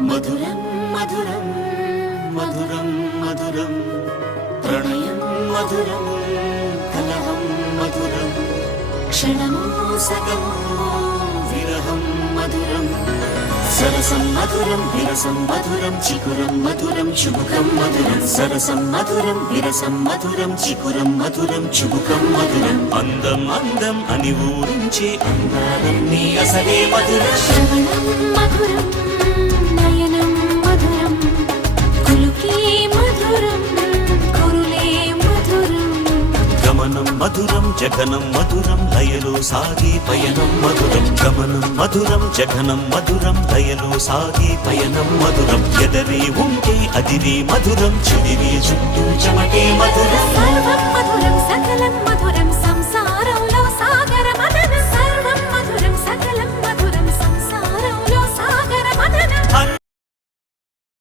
మధురం మధురం మధురం మధురం ప్రణయం మధురం కలహం మధురం క్షణమో సగమో విరహం మధురం సరసం మధురం విరసం మధురం చికురం మధురం చుబుకం మధురం సరసం మధురం విరసం మధురం చికురం మధురం చుబుకం మధురం అందం అందం అని ఊరించే అందాలన్నీ అసలే మధురం శ్రవణం మధురం నయనం మధురం కులుకే మధురం కురులే మధురం గమనం మధురం జగనం మధురం లయలో సాగే పయనం మధురం గమనం మధురం జగనం మధురం లయలో సాగే పయనం మధురం ఎదరే ఉంటే అదిరే మధురం చెదిరే చుట్టూ చెమటే మధురం సర్వం మధురం సకలం మధురం